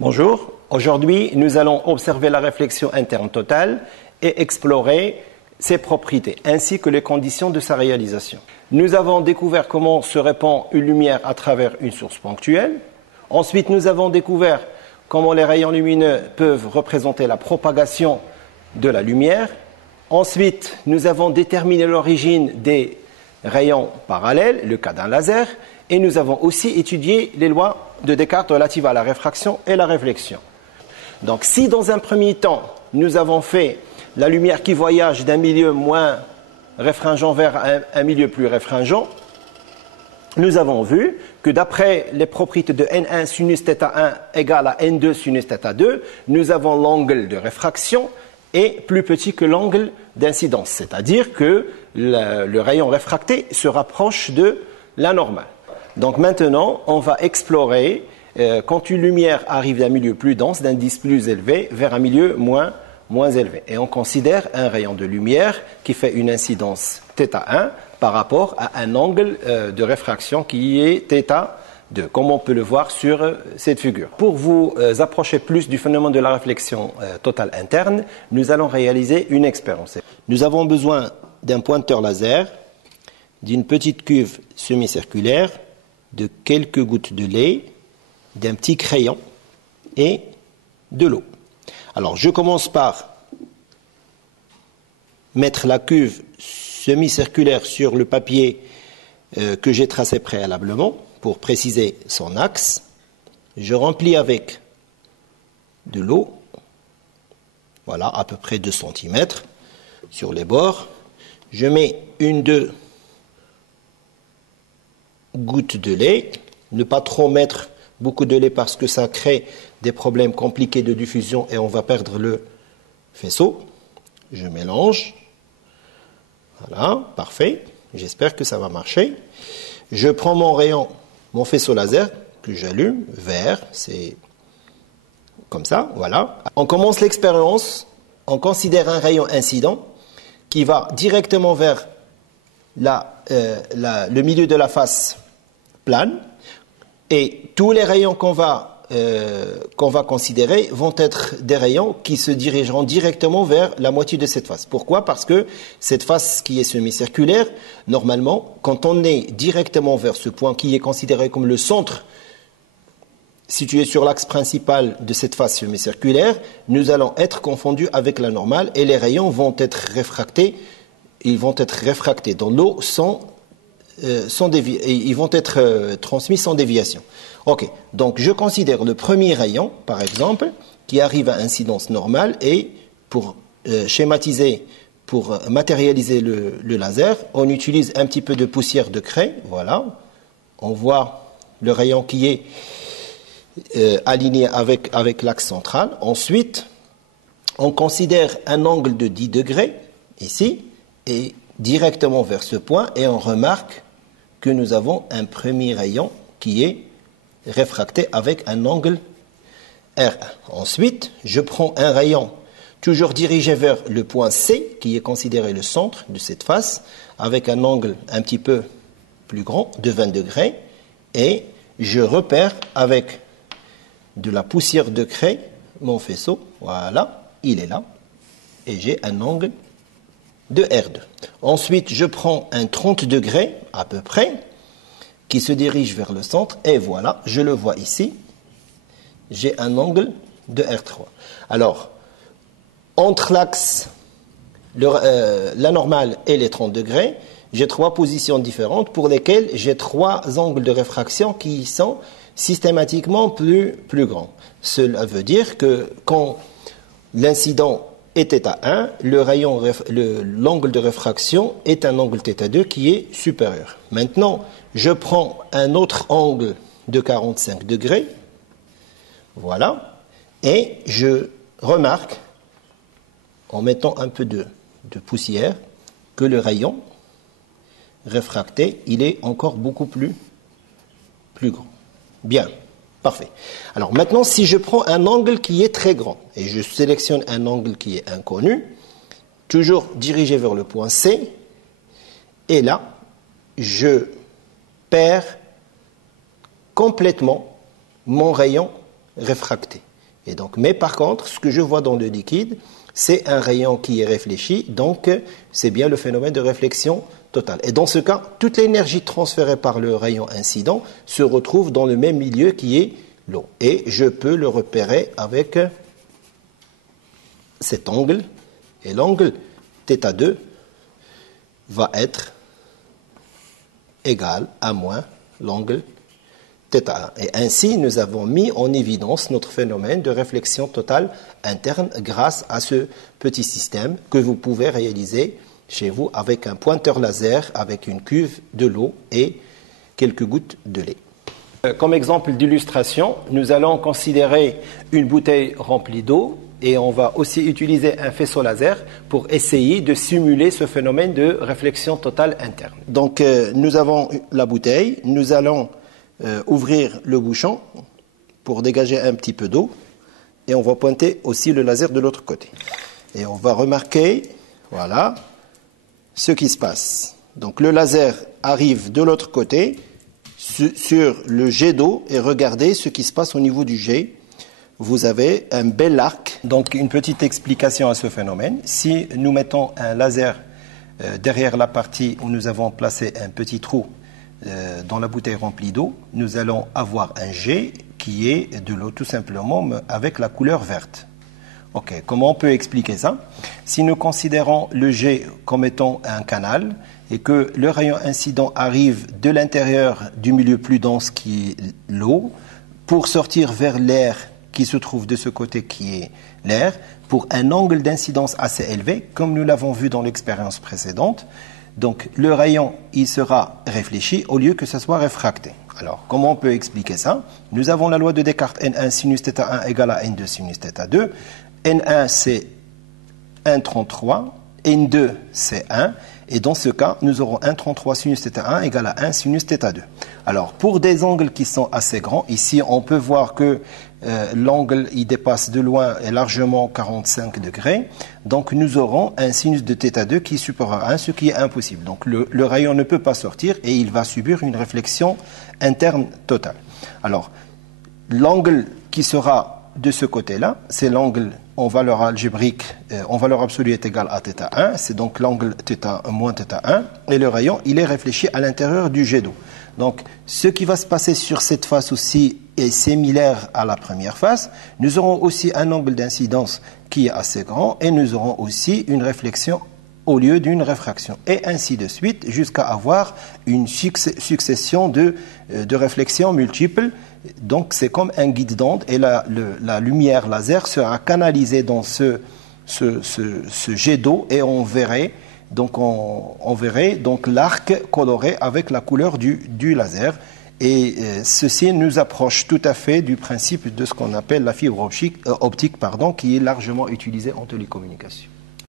Bonjour, aujourd'hui nous allons observer la réflexion interne totale et explorer ses propriétés ainsi que les conditions de sa réalisation. Nous avons découvert comment se répand une lumière à travers une source ponctuelle. Ensuite, nous avons découvert comment les rayons lumineux peuvent représenter la propagation de la lumière. Ensuite, nous avons déterminé l'origine des rayons parallèles, le cas d'un laser, et nous avons aussi étudié les lois de Descartes relatives à la réfraction et la réflexion. Donc, si dans un premier temps, nous avons fait la lumière qui voyage d'un milieu moins réfringent vers un milieu plus réfringent, nous avons vu que d'après les propriétés de N1 sinus θ1 égale à N2 sinus θ2, nous avons l'angle de réfraction est plus petit que l'angle d'incidence, c'est-à-dire que le rayon réfracté se rapproche de la normale. Donc maintenant, on va explorer quand une lumière arrive d'un milieu plus dense, d'indice plus élevé, vers un milieu moins élevé. Et on considère un rayon de lumière qui fait une incidence θ1 par rapport à un angle de réfraction qui est θ2, comme on peut le voir sur cette figure. Pour vous approcher plus du phénomène de la réflexion totale interne, nous allons réaliser une expérience. Nous avons besoin d'un pointeur laser, d'une petite cuve semi-circulaire, de quelques gouttes de lait, d'un petit crayon et de l'eau. Alors, je commence par mettre la cuve semi-circulaire sur le papier que j'ai tracé préalablement pour préciser son axe. Je remplis avec de l'eau, voilà, à peu près 2 cm sur les bords. Je mets 1-2 gouttes de lait, ne pas trop mettre beaucoup de lait parce que ça crée des problèmes compliqués de diffusion et on va perdre le faisceau. Je mélange. Voilà, parfait. J'espère que ça va marcher. Je prends mon faisceau laser que j'allume, vert, c'est comme ça, voilà. On commence l'expérience, on considère un rayon incident qui va directement vers le milieu de la face plane. Et tous les rayons qu'on va considérer vont être des rayons qui se dirigeront directement vers la moitié de cette face. Pourquoi? Parce que cette face qui est semi-circulaire, normalement, quand on est directement vers ce point qui est considéré comme le centre situé sur l'axe principal de cette face semi-circulaire, nous allons être confondus avec la normale et les rayons vont être réfractés. Ils vont être réfractés dans l'eau ils vont être transmis sans déviation. Ok, donc je considère le premier rayon, par exemple, qui arrive à incidence normale et pour schématiser, pour matérialiser le laser, on utilise un petit peu de poussière de craie, voilà. On voit le rayon qui est aligné avec l'axe central. Ensuite, on considère un angle de 10 degrés, ici, et directement vers ce point, et on remarque que nous avons un premier rayon qui est réfracté avec un angle R1. Ensuite, je prends un rayon toujours dirigé vers le point C, qui est considéré le centre de cette face, avec un angle un petit peu plus grand, de 20 degrés, et je repère avec de la poussière de craie mon faisceau, voilà, il est là, et j'ai un angle de R2. Ensuite, je prends un 30 degrés, à peu près, qui se dirige vers le centre, et voilà, je le vois ici, j'ai un angle de R3. Alors, entre l'axe, la normale et les 30 degrés, j'ai 3 positions différentes pour lesquelles j'ai 3 angles de réfraction qui sont systématiquement plus grands. Cela veut dire que quand l'incident est θ1, l'angle de réfraction est un angle θ2 qui est supérieur. Maintenant, je prends un autre angle de 45 degrés, voilà, et je remarque, en mettant un peu de poussière, que le rayon réfracté, il est encore beaucoup plus grand. Bien. Parfait. Alors maintenant, si je prends un angle qui est très grand, et je sélectionne un angle qui est inconnu, toujours dirigé vers le point C, et là, je perds complètement mon rayon réfracté. Et donc, mais par contre, ce que je vois dans le liquide, c'est un rayon qui est réfléchi, donc c'est bien le phénomène de réflexion totale. Et dans ce cas, toute l'énergie transférée par le rayon incident se retrouve dans le même milieu qui est l'eau. Et je peux le repérer avec cet angle, et l'angle θ2 va être égal à moins l'angle θ1. Et ainsi, nous avons mis en évidence notre phénomène de réflexion totale interne grâce à ce petit système que vous pouvez réaliser chez vous avec un pointeur laser, avec une cuve de l'eau et quelques gouttes de lait. Comme exemple d'illustration, nous allons considérer une bouteille remplie d'eau et on va aussi utiliser un faisceau laser pour essayer de simuler ce phénomène de réflexion totale interne. Donc, nous avons la bouteille, nous allons ouvrir le bouchon pour dégager un petit peu d'eau et on va pointer aussi le laser de l'autre côté. Et on va remarquer, voilà, ce qui se passe. Donc le laser arrive de l'autre côté sur le jet d'eau et regardez ce qui se passe au niveau du jet. Vous avez un bel arc. Donc une petite explication à ce phénomène. Si nous mettons un laser derrière la partie où nous avons placé un petit trou dans la bouteille remplie d'eau, nous allons avoir un jet qui est de l'eau tout simplement avec la couleur verte. Ok, comment on peut expliquer ça? Si nous considérons le jet comme étant un canal et que le rayon incident arrive de l'intérieur du milieu plus dense qui est l'eau pour sortir vers l'air qui se trouve de ce côté qui est l'air, pour un angle d'incidence assez élevé, comme nous l'avons vu dans l'expérience précédente, donc le rayon il sera réfléchi au lieu que ce soit réfracté. Alors, comment on peut expliquer ça? Nous avons la loi de Descartes, N1 sinus θ1 égale à N2 sinus θ2. N1 c'est 1,33, N2 c'est 1, et dans ce cas, nous aurons 1,33 sinus θ1 égale à 1 sinus θ2. Alors, pour des angles qui sont assez grands, ici on peut voir que l'angle il dépasse de loin et largement 45 degrés, donc nous aurons un sinus de θ2 qui est supérieur à 1, ce qui est impossible. Donc le rayon ne peut pas sortir et il va subir une réflexion interne totale. Alors, l'angle qui sera de ce côté-là, c'est l'angle en valeur algébrique, en valeur absolue est égal à θ1, c'est donc l'angle θ moins θ1, et le rayon, il est réfléchi à l'intérieur du jet d'eau. Donc, ce qui va se passer sur cette face aussi est similaire à la première face. Nous aurons aussi un angle d'incidence qui est assez grand, et nous aurons aussi une réflexion au lieu d'une réfraction, et ainsi de suite, jusqu'à avoir une succession de réflexions multiples. Donc c'est comme un guide d'onde, et la lumière laser sera canalisée dans ce jet d'eau, et on verrait donc l'arc coloré avec la couleur du laser. Et ceci nous approche tout à fait du principe de ce qu'on appelle la fibre optique, qui est largement utilisée en télécommunication.